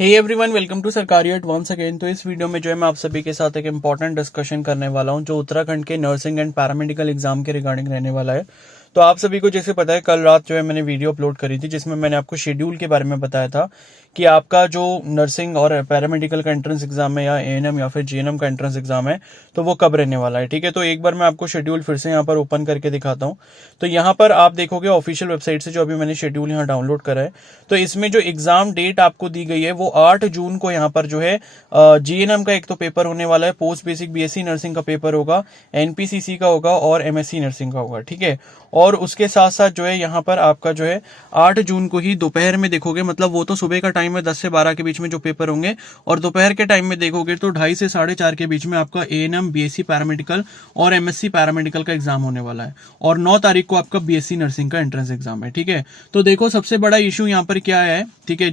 Hey everyone, welcome to सरकारी eight once again. तो इस वीडियो में जो है मैं आप सभी के साथ एक इंपॉर्टेंट डिस्कशन करने वाला हूं जो उत्तराखंड के नर्सिंग एंड पैरामेडिकल एग्जाम के रिगार्डिंग रहने वाला है। तो आप सभी को जैसे पता है, कल रात जो है मैंने वीडियो अपलोड करी थी जिसमें मैंने आपको शेड्यूल के बारे में बताया था कि आपका जो नर्सिंग और पैरामेडिकल का एंट्रेंस एग्जाम है या एएनएम या फिर जीएनएम का एंट्रेंस एग्जाम है तो वो कब रहने वाला है। ठीक है, तो एक बार मैं आपको शेड्यूल फिर से यहाँ पर ओपन करके दिखाता हूँ। तो यहाँ पर आप देखोगे ऑफिशियल वेबसाइट से जो अभी मैंने शेड्यूल यहाँ डाउनलोड करा है, तो इसमें जो एग्जाम डेट आपको दी गई है वो 8 जून को यहाँ पर जो है जीएनएम का एक तो पेपर होने वाला है, पोस्ट बेसिक बीएससी नर्सिंग का पेपर होगा, एनपीसीसी का होगा और एमएससी नर्सिंग का होगा। ठीक है, और उसके साथ साथ जो है यहाँ पर आपका जो है 8 जून को ही दोपहर में देखोगे, मतलब वो तो सुबह का टाइम है 10 से 12 के बीच में जो पेपर होंगे, और दोपहर के टाइम में देखोगे तो 2:30 से 4:30 के बीच में आपका एएनएम, बीएससी पैरामेडिकल और एमएससी पैरामेडिकल का एग्जाम होने वाला है। और 9 तारीख को आपका बीएससी नर्सिंग का एंट्रेंस एग्जाम है। ठीक है, तो देखो सबसे बड़ा इशू यहाँ पर क्या है। ठीक है,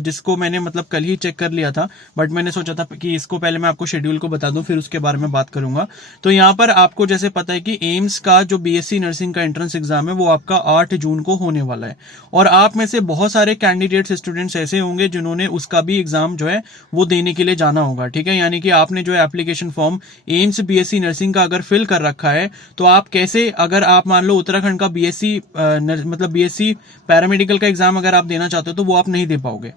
जिसको मैंने मतलब कल ही चेक कर लिया था, बट मैंने सोचा था कि इसको पहले मैं आपको शेड्यूल को बता दूं फिर उसके बारे में बात करूंगा। तो यहाँ पर आपको जैसे पता है कि एम्स का जो बीएससी नर्सिंग का एंट्रेंस एग्जाम है वो आपका 8 जून को होने वाला है। और आप में से बहुत सारे कैंडिडेट्स स्टूडेंट्स ऐसे होंगे जिन्होंने उसका भी एग्जाम जो है वो देने के लिए जाना होगा। ठीक है, यानी कि आपने जो है application form AIIMS BSc nursing का अगर फिल कर रखा है तो आप कैसे, अगर आप मान लो उत्तराखंड का बीएससी मतलब बीएससी पैरामेडिकल का एग्जाम अगर आप देना चाहते हो तो वो आप नहीं दे पाओगे।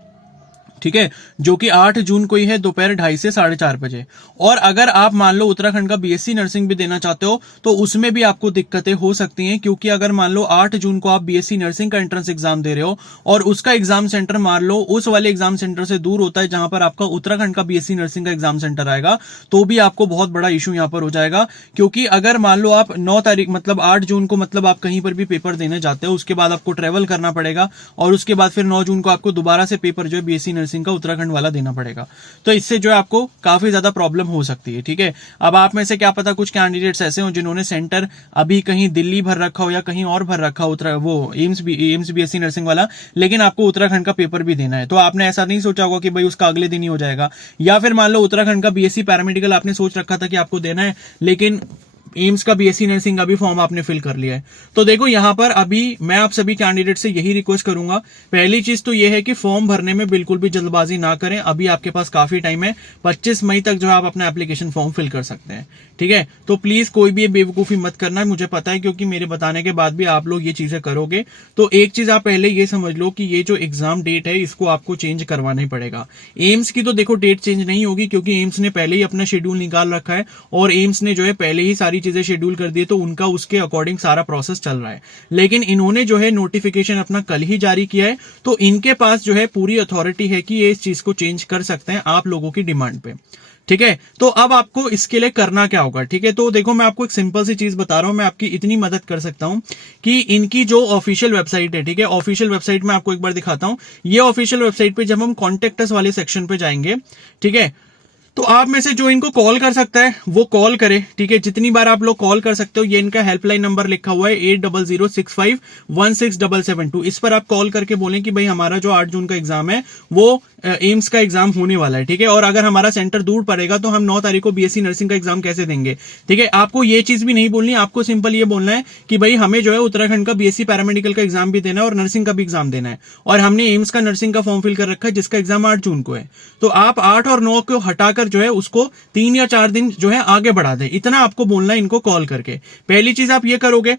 ठीक है, जो कि 8 जून को ही है दोपहर 2:30 से 4:30 बजे। और अगर आप मान लो उत्तराखंड का बीएससी नर्सिंग भी देना चाहते हो तो उसमें भी आपको दिक्कतें हो सकती हैं, क्योंकि अगर मान लो 8 जून को आप बीएससी नर्सिंग का एंट्रेंस एग्जाम दे रहे हो और उसका एग्जाम सेंटर मान लो उस वाले एग्जाम सेंटर से दूर होता है जहां पर आपका उत्तराखंड का बीएससी नर्सिंग का एग्जाम सेंटर आएगा, तो भी आपको बहुत बड़ा इशू यहां पर हो जाएगा। क्योंकि अगर मान लो आप 9 तारीख मतलब 8 जून को मतलब आप कहीं पर भी पेपर देने जाते हो, उसके बाद आपको ट्रेवल करना पड़ेगा और उसके बाद फिर 9 जून को आपको दोबारा से पेपर जो है बीएससी नर्सिंग का उत्तराखंड वाला देना पड़ेगा। तो इससे जो है आपको काफी ज्यादा प्रॉब्लम हो सकती है। ठीक है, अब आप में से क्या पता कुछ कैंडिडेट्स ऐसे हो जिन्होंने सेंटर अभी कहीं दिल्ली भर रखा हो या कहीं और भर रखा हो, वो एम्स बीएससी नर्सिंग वाला, लेकिन आपको उत्तराखंड का पेपर भी देना है। तो आपने ऐसा नहीं सोचा होगा कि भाई उसका अगले दिन ही हो जाएगा, या फिर मान लो उत्तराखंड का बीएससी पैरामेडिकल आपने सोच रखा था कि आपको देना है, लेकिन एम्स का बीएससी नर्सिंग का भी फॉर्म आपने फिल कर लिया है। तो देखो यहां पर अभी मैं आप सभी कैंडिडेट से यही रिक्वेस्ट करूंगा, पहली चीज तो यह है कि फॉर्म भरने में बिल्कुल भी जल्दबाजी ना करें। अभी आपके पास काफी टाइम है, 25 मई तक जो है आप अपना एप्लीकेशन फॉर्म फिल कर सकते हैं। ठीक है, तो प्लीज कोई भी बेवकूफी मत करना, मुझे पता है क्योंकि मेरे बताने के बाद भी आप लोग ये चीजें करोगे। तो एक चीज आप पहले ये समझ लो कि ये जो एग्जाम डेट है इसको आपको चेंज करवाना ही पड़ेगा। एम्स की तो देखो डेट चेंज नहीं होगी क्योंकि एम्स ने पहले ही अपना शेड्यूल निकाल रखा है और एम्स ने जो है पहले ही सारी चीजें शेड्यूल कर दी, तो उनका उसके अकॉर्डिंग सारा प्रोसेस चल रहा है। लेकिन इन्होंने जो है नोटिफिकेशन अपना कल ही जारी किया है, तो इनके पास जो है पूरी अथॉरिटी है कि ये इस चीज को चेंज कर सकते हैं आप लोगों की डिमांड पे। ठीक है, तो अब आपको इसके लिए करना क्या होगा। ठीक है, तो देखो मैं आपको एक सिंपल सी चीज बता रहा हूं, मैं आपकी इतनी मदद कर सकता हूं कि इनकी जो ऑफिशियल वेबसाइट है, ठीक है, ऑफिशियल वेबसाइट में आपको एक बार दिखाता हूं। ये ऑफिशियल वेबसाइट पे जब हम कॉन्टेक्ट अस वाले सेक्शन पे जाएंगे, ठीक है, तो आप में से जो इनको कॉल कर सकता है वो कॉल करे। ठीक है, जितनी बार आप लोग कॉल कर सकते हो, ये इनका हेल्पलाइन नंबर लिखा हुआ है 8006516772। इस पर आप कॉल करके बोलें कि भाई हमारा जो 8 जून का एग्जाम है वो एम्स का एग्जाम होने वाला है। ठीक है, और अगर हमारा सेंटर दूर पड़ेगा तो हम 9 तारीख को बीएससी नर्सिंग का एग्जाम कैसे देंगे। ठीक है, आपको ये चीज भी नहीं बोलनी, आपको सिंपल ये बोलना है कि भाई हमें जो है उत्तराखंड का बीएससी पैरामेडिकल का एग्जाम भी देना है और नर्सिंग का भी एग्जाम देना है, और हमने एम्स का नर्सिंग का फॉर्म फिल कर रखा है जिसका एग्जाम 8 जून को है। तो आप 8 और 9 को हटाकर जो है उसको 3 या 4 दिन जो है आगे बढ़ा दें, इतना आपको बोलना है इनको कॉल करके। पहली चीज आप ये करोगे।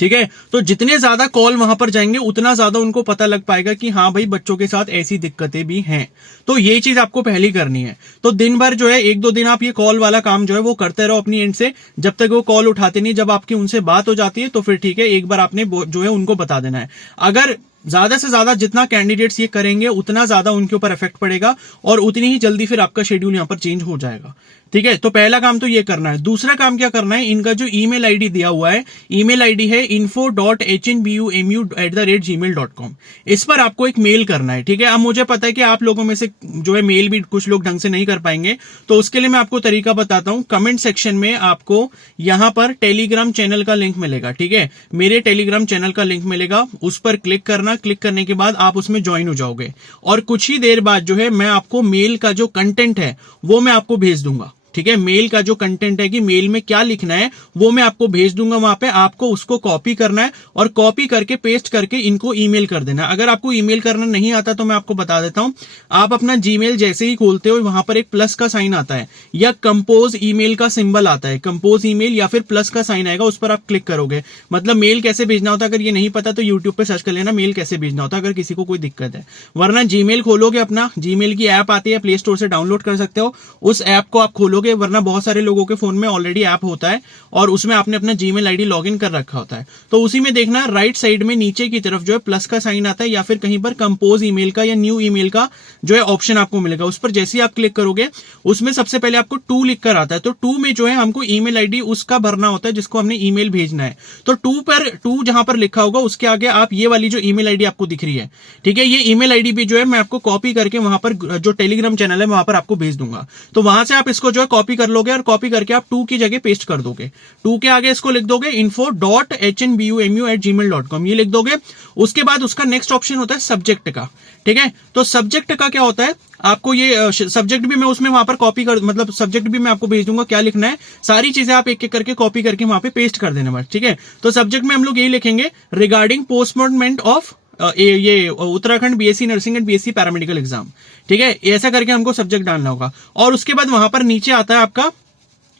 ठीक है, तो जितने ज्यादा कॉल वहां पर जाएंगे उतना ज्यादा उनको पता लग पाएगा कि हाँ भाई बच्चों के साथ ऐसी दिक्कतें भी हैं। तो ये चीज आपको पहली करनी है। तो दिन भर जो है 1-2 दिन आप ये कॉल वाला काम जो है वो करते रहो अपनी एंड से, जब तक वो कॉल उठाते नहीं। जब आपकी उनसे बात हो जाती है तो फिर ठीक है, एक बार आपने जो है उनको बता देना है। अगर ज्यादा से ज्यादा जितना कैंडिडेट्स ये करेंगे उतना ज्यादा उनके ऊपर इफेक्ट पड़ेगा और उतनी ही जल्दी फिर आपका शेड्यूल यहां पर चेंज हो जाएगा। ठीक है, तो पहला काम तो ये करना है। दूसरा काम क्या करना है, इनका जो ईमेल आईडी दिया हुआ है, ईमेल आईडी है info.hnbumu@gmail.com। इस पर आपको एक मेल करना है। ठीक है, अब मुझे पता है कि आप लोगों में से जो है मेल भी कुछ लोग ढंग से नहीं कर पाएंगे, तो उसके लिए मैं आपको तरीका बताता हूं। कमेंट सेक्शन में आपको यहां पर टेलीग्राम चैनल का लिंक मिलेगा। ठीक है, मेरे टेलीग्राम चैनल का लिंक मिलेगा, उस पर क्लिक करना। क्लिक करने के बाद आप उसमें ज्वाइन हो जाओगे और कुछ ही देर बाद जो है मैं आपको मेल का जो कंटेंट है वो मैं आपको भेज दूंगा। ठीक है, मेल का जो कंटेंट है कि मेल में क्या लिखना है वो मैं आपको भेज दूंगा वहां पे, आपको उसको कॉपी करना है और कॉपी करके पेस्ट करके इनको ईमेल कर देना है। अगर आपको ईमेल करना नहीं आता तो मैं आपको बता देता हूं, आप अपना जीमेल जैसे ही खोलते हो वहां पर एक प्लस का साइन आता है या कंपोज ईमेल का सिंबल आता है, कंपोज ईमेल या फिर प्लस का साइन आएगा, उस पर आप क्लिक करोगे। मतलब मेल कैसे भेजना होता है, अगर ये नहीं पता तो यूट्यूब पे सर्च कर लेना मेल कैसे भेजना होता है, अगर किसी को कोई दिक्कत है। वरना जीमेल खोलोगे, अपना जीमेल की ऐप आती है, प्ले स्टोर से डाउनलोड कर सकते हो, उस ऐप को आप खोलोगे। वरना बहुत सारे लोगों के फोन में ऑलरेडी ऐप होता है और उसमें आपने अपना जीमेल आईडी लॉगिन कर रखा होता है, तो उसी में देखना राइट साइड में नीचे की तरफ जो है प्लस का साइन आता है या फिर कहीं पर कंपोज ईमेल का या न्यू ईमेल का जो है ऑप्शन आपको मिलेगा। उस पर जैसे ही आप क्लिक करोगे उसमें सबसे पहले आपको 2 लिख कर आता है, तो 2 में जो है हमको ईमेल आईडी उसका भरना होता है जिसको हमने ईमेल भेजना है। तो 2 जहां पर लिखा होगा उसके आगे आप ये वाली जो ईमेल आईडी आपको दिख रही है, ठीक है, ये ईमेल आईडी भी जो है मैं आपको कॉपी करके वहां पर जो टेलीग्राम चैनल है वहां पर आपको भेज दूंगा। तो वहां से आप इसको जो है कॉपी कर लोगे और कॉपी करके आप 2 की जगह पेस्ट कर दोगे। 2 के आगे इसको लिख दोगे info.hnbumu@gmail.com, ये लिख दोगे। उसके बाद उसका नेक्स्ट ऑप्शन होता है सब्जेक्ट का, ठीक है। तो सब्जेक्ट का क्या होता है, आपको ये सब्जेक्ट भी मैं उसमें वहां पर कॉपी कर, मतलब सब्जेक्ट भी मैं आपको भेज दूंगा क्या लिखना है, सारी चीजें आप एक एक करके कॉपी करके वहां पे पेस्ट कर देना बस, ठीक है। तो सब्जेक्ट में हम लोग यही लिखेंगे रिगार्डिंग पोस्टपोनमेंट ऑफ ये Uttarakhand BSc nursing and BSc paramedical exam, ठीक है, ऐसा करके हमको सब्जेक्ट डालना होगा। और उसके बाद वहां पर नीचे आता है आपका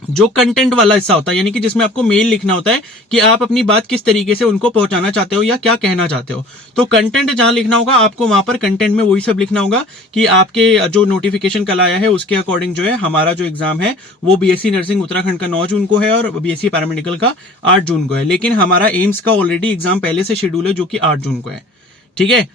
जो कंटेंट वाला हिस्सा होता है, यानी कि जिसमें आपको मेल लिखना होता है कि आप अपनी बात किस तरीके से उनको पहुंचाना चाहते हो या क्या कहना चाहते हो। तो कंटेंट जहां लिखना होगा आपको वहां पर कंटेंट में वही सब लिखना होगा कि आपके जो नोटिफिकेशन कल आया है उसके अकॉर्डिंग जो है हमारा जो एग्जाम है वो बीएससी नर्सिंग उत्तराखंड का 9 जून को है और बीएससी पैरामेडिकल का 8 जून को है, लेकिन हमारा एम्स का ऑलरेडी एग्जाम पहले से शेड्यूल है जो कि 8 जून को है, ठीक है।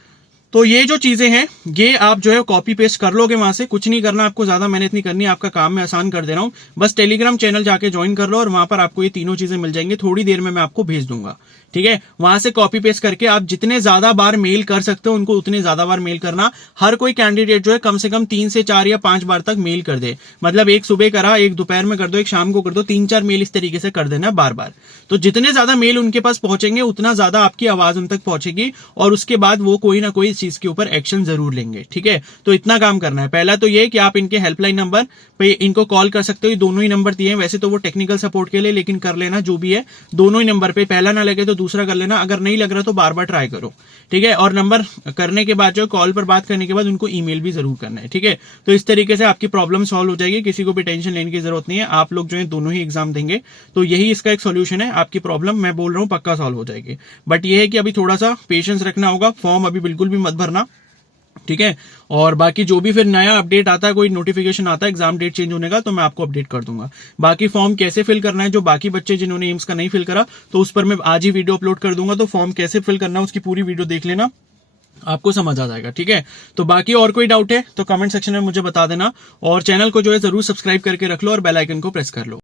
तो ये जो चीजें हैं ये आप जो है कॉपी पेस्ट कर लोगे वहां से, कुछ नहीं करना आपको, ज्यादा मेहनत नहीं करनी, आपका काम मैं आसान कर दे रहा हूं। बस टेलीग्राम चैनल जाके ज्वाइन कर लो और वहां पर आपको ये तीनों चीजें मिल जाएंगी, थोड़ी देर में मैं आपको भेज दूंगा, ठीक है। वहां से कॉपी पेस्ट करके आप जितने ज्यादा बार मेल कर सकते हो उनको उतने ज्यादा बार मेल करना। हर कोई कैंडिडेट जो है कम से कम 3 से 4 या 5 बार तक मेल कर दे, मतलब एक सुबह करा, एक दोपहर में कर दो, एक शाम को कर दो, 3-4 मेल इस तरीके से कर देना बार बार। तो जितने ज्यादा मेल उनके पास पहुंचेंगे उतना ज्यादा आपकी आवाज उन तक पहुंचेगी और उसके बाद वो कोई ना कोई इस चीज के ऊपर एक्शन जरूर लेंगे, ठीक है। तो इतना काम करना है। पहला तो ये कि आप इनके हेल्पलाइन नंबर पे इनको कॉल कर सकते हो, ये दोनों ही नंबर दिए हैं, वैसे तो वो टेक्निकल सपोर्ट के लिए, लेकिन कर लेना जो भी है दोनों ही नंबर पे, पहला ना लगे तो दूसरा कर लेना, अगर नहीं लग रहा तो बार बार ट्राई करो, ठीक है। और नंबर करने के बाद जो कॉल पर बात करने के बाद उनको ईमेल भी जरूर करना है, ठीक है। तो इस तरीके से आपकी प्रॉब्लम सॉल्व हो जाएगी, किसी को भी टेंशन लेने की जरूरत नहीं है। आप लोग जो है दोनों ही एग्जाम देंगे तो यही इसका एक सोल्यूशन है, आपकी प्रॉब्लम मैं बोल रहा हूं पक्का सॉल्व हो जाएगी। बट ये है कि अभी थोड़ा सा पेशेंस रखना होगा, फॉर्म अभी बिल्कुल भी मत भरना, ठीक है। और बाकी जो भी फिर नया अपडेट आता है, कोई नोटिफिकेशन आता है एग्जाम डेट चेंज होने का, तो मैं आपको अपडेट कर दूंगा। बाकी फॉर्म कैसे फिल करना है, जो बाकी बच्चे जिन्होंने एम्स का नहीं फिल करा तो उस पर मैं आज ही वीडियो अपलोड कर दूंगा, तो फॉर्म कैसे फिल करना है उसकी पूरी वीडियो देख लेना, आपको समझ आ जाएगा, ठीक है। तो बाकी और कोई डाउट है तो कमेंट सेक्शन में मुझे बता देना और चैनल को जो है जरूर सब्सक्राइब करके रख लो और बेल आइकन को प्रेस कर लो।